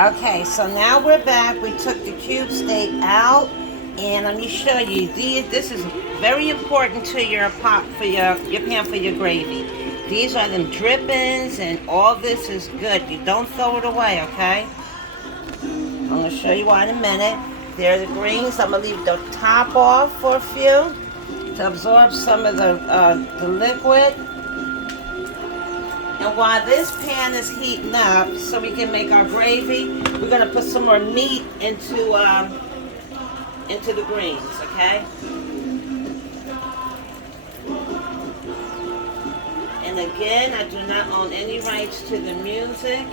Okay, so now we're back. We took the cube steak out, and let me show you. This is very important to your pot for your pan for your gravy. These are them drippings, and all this is good. You don't throw it away, okay? I'm gonna show you why in a minute. There are the greens. I'm gonna leave the top off for a few to absorb some of the liquid. And while this pan is heating up, so we can make our gravy, we're gonna put some more meat into the greens, okay? And again, I do not own any rights to the music,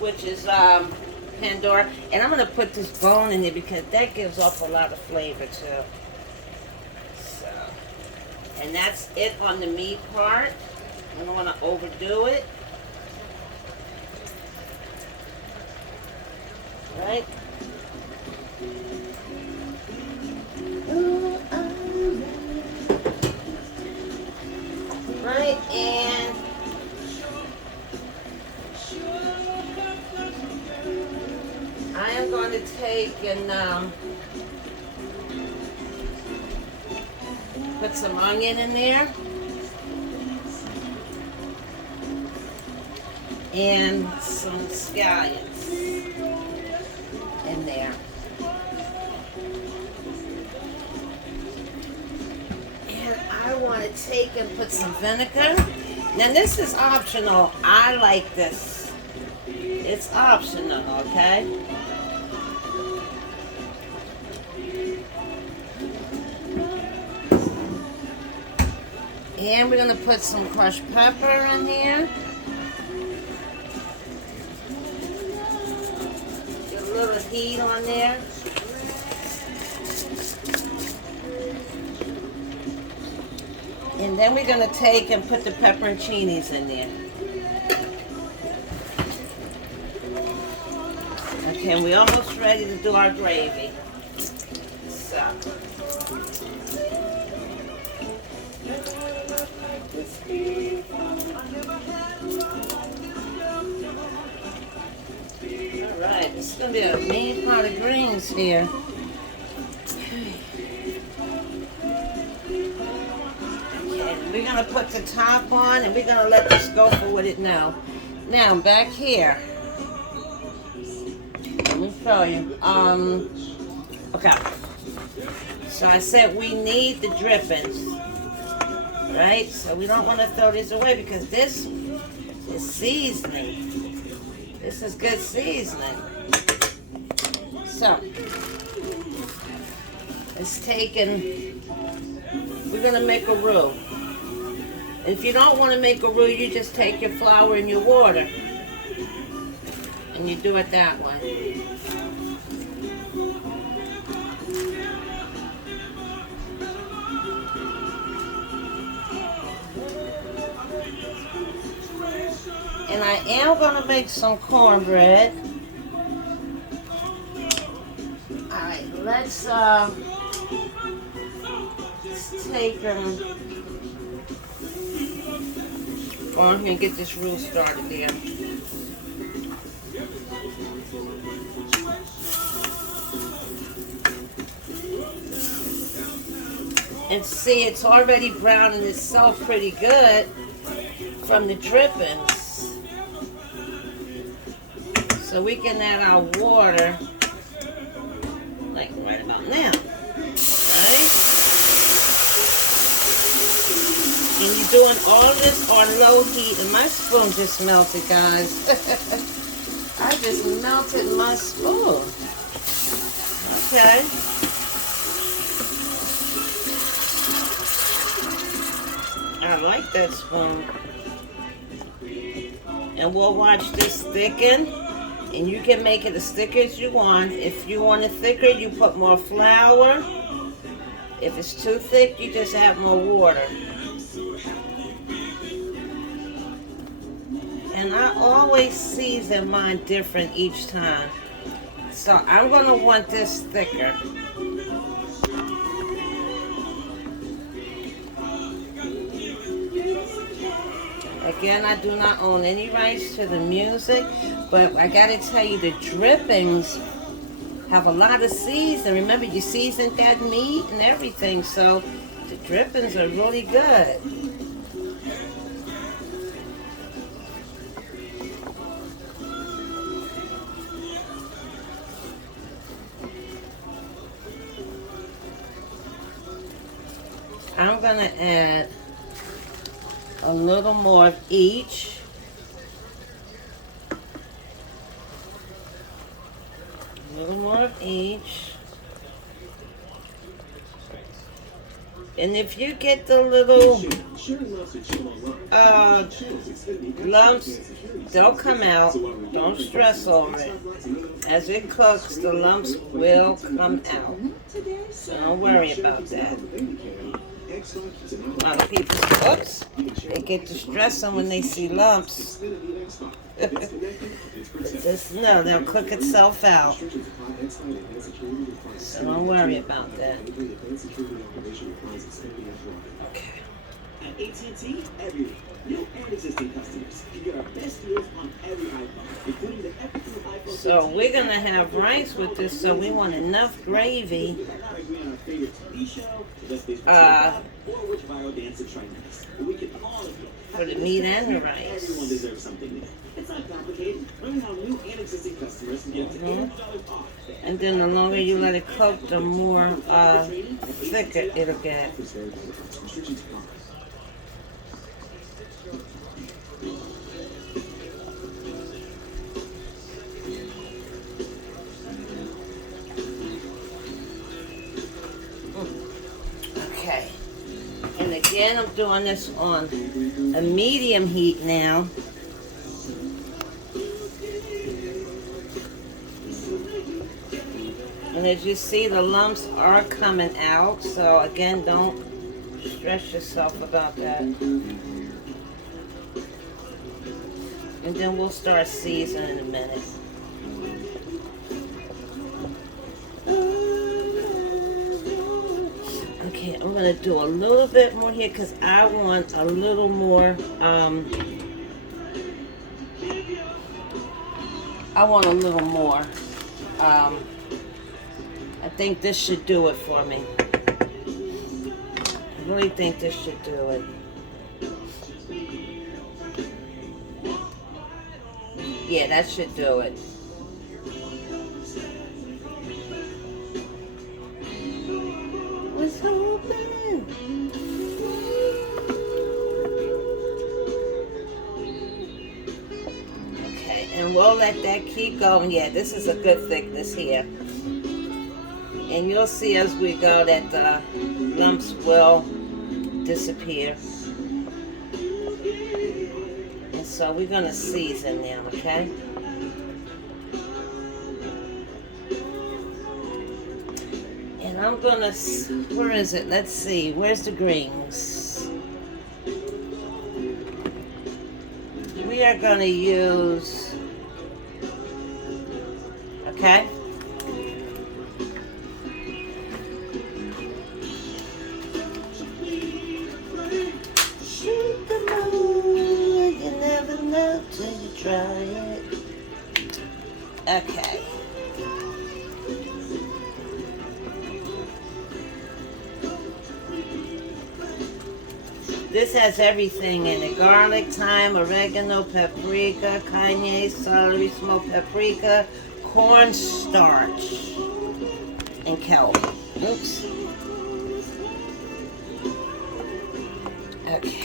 which is Pandora. And I'm gonna put this bone in there because that gives off a lot of flavor too. So, and that's it on the meat part. I don't want to overdo it. Right? Right, and I am going to take and put some onion in there and some scallions in there. And I want to take and put some vinegar. Now this is optional. I like this. It's optional, okay? And we're going to put some crushed pepper in here. Get a little heat on there. And then we're going to take and put the pepperoncinis in there. Okay, and we're almost ready to do our gravy. So. Alright, this is going to be a main pot of greens here. Okay, we're going to put the top on and we're going to let this go for what it now. Now, back here. Let me show you. Okay. So I said we need the drippings. Right? So we don't want to throw this away because this is seasoning. This is good seasoning. So, it's taken, we're going to make a roux. If you don't want to make a roux, you just take your flour and your water. And you do it that way. And I am going to make some cornbread. Alright, let's take go on here and get this roux started there. And see, it's already browning itself pretty good from the drippings. So we can add our water, like right about now, right? And you're doing all this on low heat, and my spoon just melted, guys. I just melted my spoon. Okay. I like that spoon. And we'll watch this thicken. And you can make it as thick as you want. If you want it thicker, you put more flour. If it's too thick, you just add more water. And I always season mine different each time. So I'm going to want this thicker. again, I do not own any rights to the music, but I gotta tell you, the drippings have a lot of season. Remember, you seasoned that meat and everything, so the drippings are really good. I'm gonna add a little more of each. A little more of each. And if you get the little lumps, they'll come out. Don't stress over it. As it cooks, the lumps will come out. So don't worry about that. A lot of people, oops, they get distressed when they see lumps. Just know they'll cook itself out. So don't worry about that. Okay. At AT&T, every new and existing customers can get our best deals on every iPhone, including the Epic iPhone. So we're gonna have rice with this, so we want enough gravy. For the meat and the rice. Everyone deserves something new. It's not complicated. Learn how new and existing customers can get $800 off. And then the longer you let it cook, the more thicker it'll get. Okay. And again, I'm doing this on a medium heat now. And as you see, the lumps are coming out. So again, don't stress yourself about that. And then we'll start seasoning in a minute. Okay, I'm gonna do a little bit more here because I want a little more, I think this should do it for me. I really think this should do it. Yeah, that should do it. Was hoping. Okay, and we'll let that keep going. Yeah, this is a good thickness here. And you'll see as we go that the lumps will disappear. And so we're going to season now, okay? And I'm going to, where is it? Let's see. Where's the greens? We are going to use, okay? Try it. Okay. This has everything in it. Garlic, thyme, oregano, paprika, cayenne, celery, smoked paprika, cornstarch, and kelp. Oops. Okay.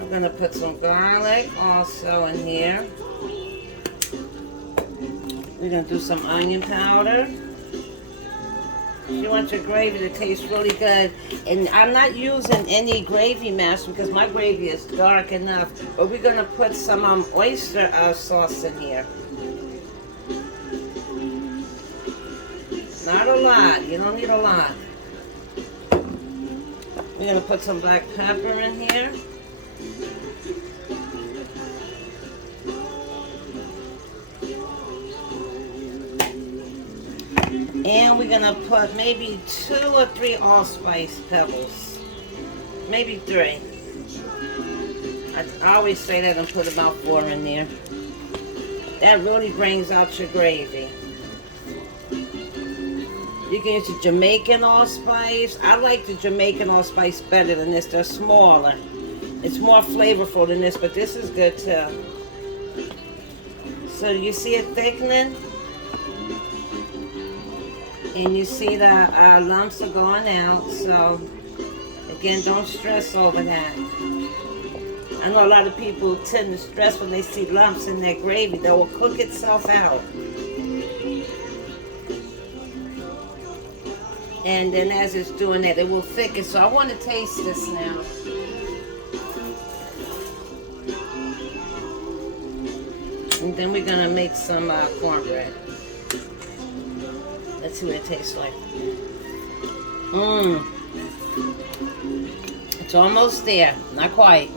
I'm going to put some garlic also in here. We're going to do some onion powder. You want your gravy to taste really good. And I'm not using any gravy mash because my gravy is dark enough. But we're going to put some oyster sauce in here. Not a lot. You don't need a lot. We're going to put some black pepper in here. And we're gonna put maybe 2 or 3 allspice pebbles. Maybe 3. I always say that and put about 4 in there. That really brings out your gravy. You can use the Jamaican allspice. I like the Jamaican allspice better than this. They're smaller. It's more flavorful than this, but this is good too. So you see it thickening? And you see the lumps are going out. So again, don't stress over that. I know a lot of people tend to stress when they see lumps in their gravy. That will cook itself out. And then as it's doing that, it will thicken. So I want to taste this now. And then we're going to make some cornbread. Let's see what it tastes like. It's almost there. Not quite.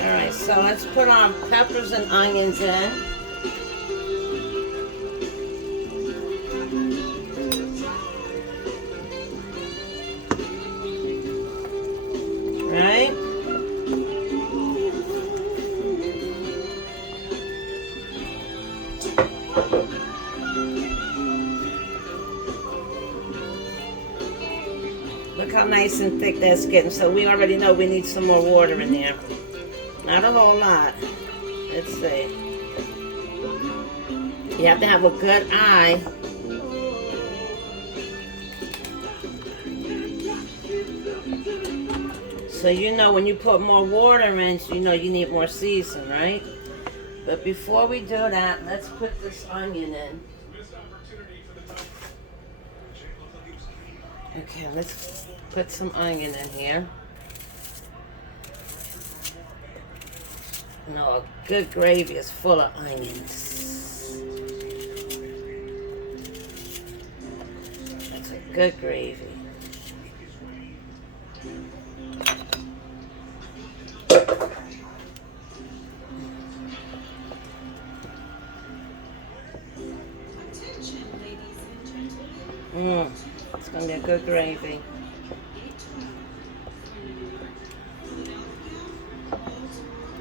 Alright, so let's put our peppers and onions in. Right? Look how nice and thick that's getting. So we already know we need some more water in there. Not a whole lot. Let's see. You have to have a good eye. So you know when you put more water in, you know you need more season, right? But before we do that, let's put this onion in. Okay, let's put some onion in here. No, a good gravy is full of onions. That's a good gravy. It's gonna be a good gravy.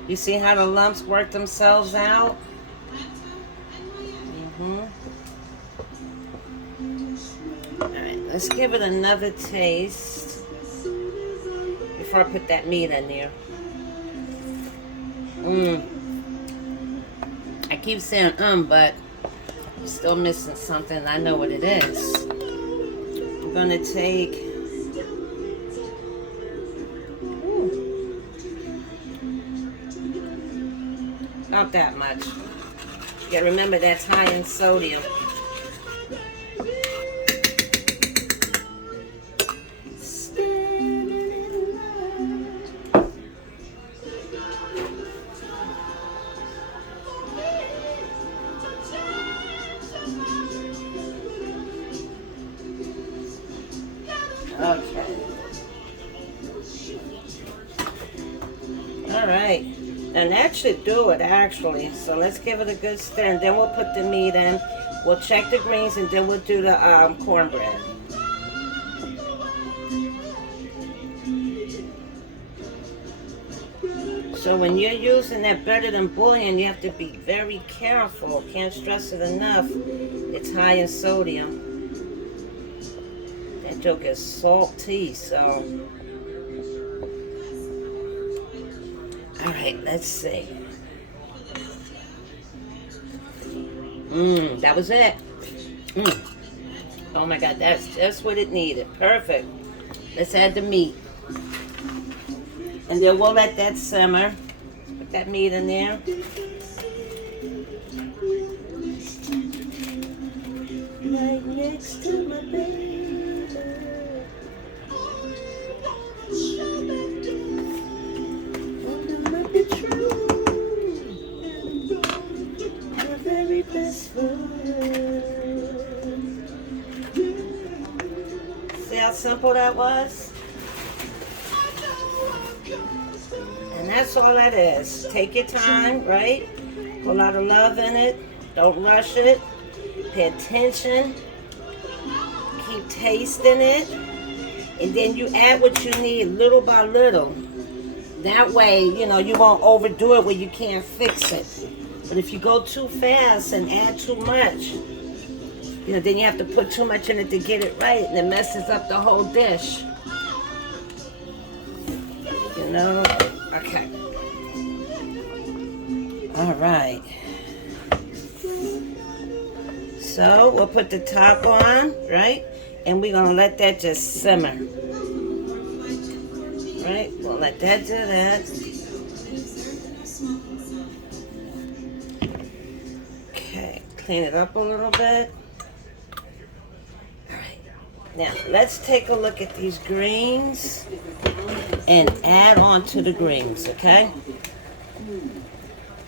You see how the lumps work themselves out? Alright, let's give it another taste before I put that meat in there. I keep saying but I'm still missing something. I know what it is. I'm gonna take not that much. You gotta remember that's high in sodium. Okay. All right. And that should do it, actually. So let's give it a good stir, and then we'll put the meat in. We'll check the greens, and then we'll do the cornbread. So when you're using that better than bouillon, you have to be very careful. Can't stress it enough. It's high in sodium. That joke is salty, so... Alright, let's see. That was it. Oh my God, that's just what it needed. Perfect. Let's add the meat. And then we'll let that simmer. Put that meat in there. Right next to my baby. See how simple that was? that's all that is. Take your time, right? Put a lot of love in it. Don't rush it. Pay attention. Keep tasting it. And then you add what you need little by little. That way, you won't overdo it where you can't fix it. But if you go too fast and add too much, then you have to put too much in it to get it right, and it messes up the whole dish. Okay. All right. So we'll put the top on, right? And we're gonna let that just simmer. Right? We'll let that do that. Okay, clean it up a little bit. Alright. Now let's take a look at these greens and add on to the greens, okay?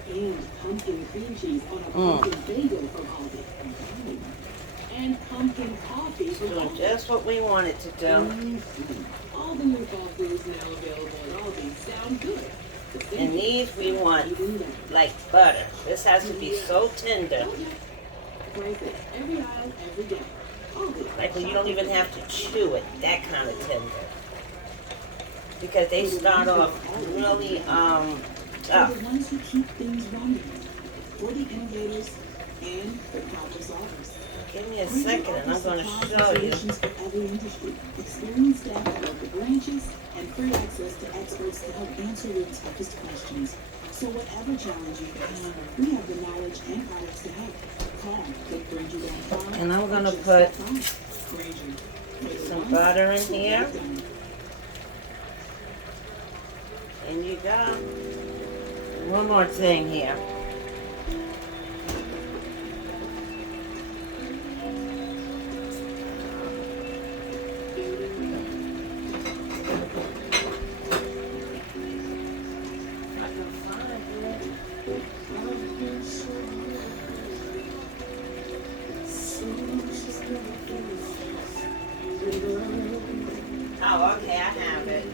And pumpkin cream cheese on a pumpkin bagel from Aldi. And pumpkin coffee from Doing Aldi. just what we wanted to do. All the new fall foods now available at Aldi sound good. And these we want like butter. This has to be so tender. Prices every aisle, every day. Aldi. Like when you don't even have to chew it. That kind of tender. Because they start off really tough. The ones who keep things running. For the innovators and the problem solvers. Give me a second and I'm going to show you. For every industry, experienced staff at local branches, and free access to experts to help answer your toughest questions. So whatever challenge you face, we have the knowledge and products to help. Call click And I'm going to put some butter in here. And you go. One more thing here. Oh, okay, I have it.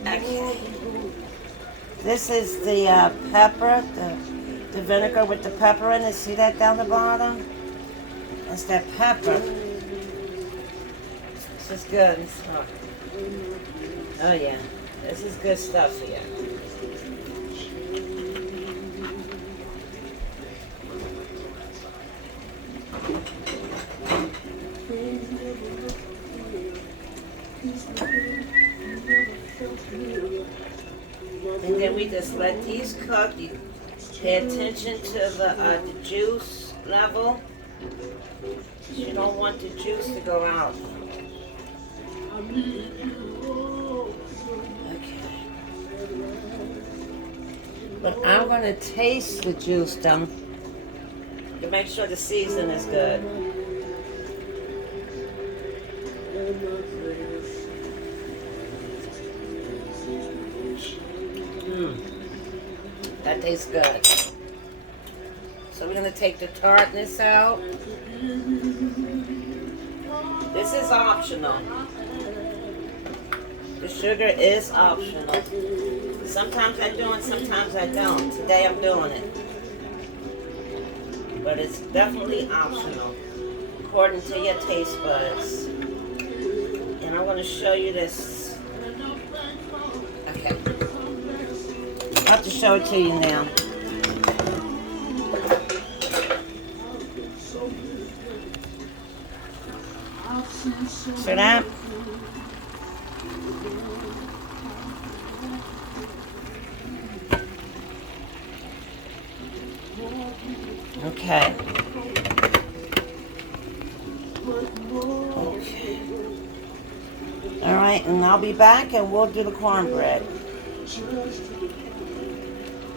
Okay. This is the pepper, the vinegar with the pepper in it. See that down the bottom? That's that pepper. This is good. Oh yeah, this is good stuff here. And then we just let these cook. You pay attention to the juice level. You don't want the juice to go out. Okay. But I'm going to taste the juice though to make sure the season is good. That tastes good. So we're going to take the tartness out. This is optional. The sugar is optional. Sometimes I do it, sometimes I don't. Today I'm doing it. But it's definitely optional, according to your taste buds. And I'm going to show you this. Okay. I have to show it to you now. See that? Okay. All right, and I'll be back and we'll do the cornbread.